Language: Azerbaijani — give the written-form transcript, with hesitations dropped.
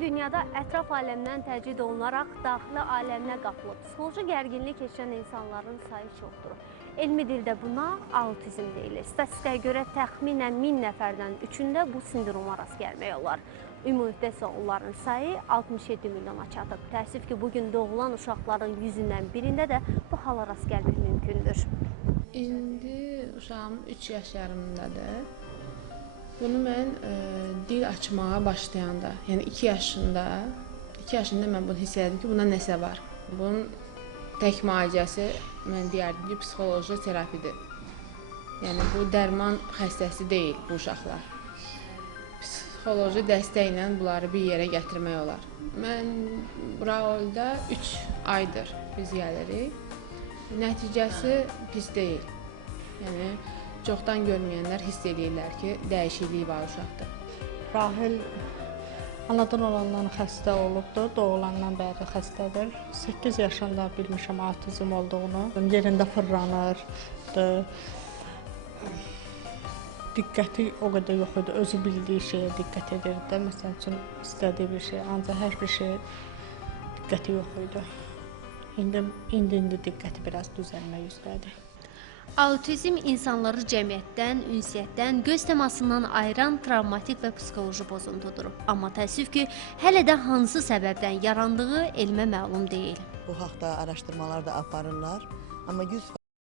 Bugün dünyada ətraf aləmdən təcrid olunaraq daxili aləminə qapılıb psixoloji gərginlik keçirən insanların sayı çoxdur. Elmi dildə buna autizm deyilir. Statistikaya görə təxminən 1000 nəfərdən 3-ündə bu sindroma rast gəlmək olar. Ümumilikdə isə onların sayı 67 milyona çatıb. Təəssüf ki, bugün doğulan uşaqların 100-dən birində də bu hala rast gəlmək mümkündür. İndi uşağım 3 yaş yarımındadır. Bunu mən dil açmağa başlayanda, yəni 2 yaşında mən bunu hiss elədim ki, bunda nəsə var. Bunun tək müalicəsi mən deyərdim ki, psixoloji terapidir. Yəni bu dərman xəstəsi deyil bu uşaqlar. Psixoloji dəstəklə bunları bir yerə gətirmək olar. Mən Raolda 3 aydır biz gəlirik. Nəticəsi pis deyil. Yəni çoxdan görməyənlər hiss edirlər ki, dəyişiklik var uşaqda. Rahil anadan olandan xəstə olubdur, doğulandan bəri xəstədir. 8 yaşında bilmişəm autizm olduğunu. Yerində fırlanırdı. Diqqəti o qədər yox idi, özü bildiyi şeyə diqqət edirdi. Məsələn üçün istədiyi bir şey, ancaq hər bir şey diqqəti yox idi. İndi diqqəti biraz düzəlmə yüzdədir. Autizm insanları cəmiyyətdən, ünsiyyətdən, göz təmasından ayıran travmatik və psixoloji pozuntudur. Amma təəssüf ki, hələ də hansı səbəbdən yarandığı elmə məlum deyil. Bu haqda araşdırmalar da aparırlar, amma 100%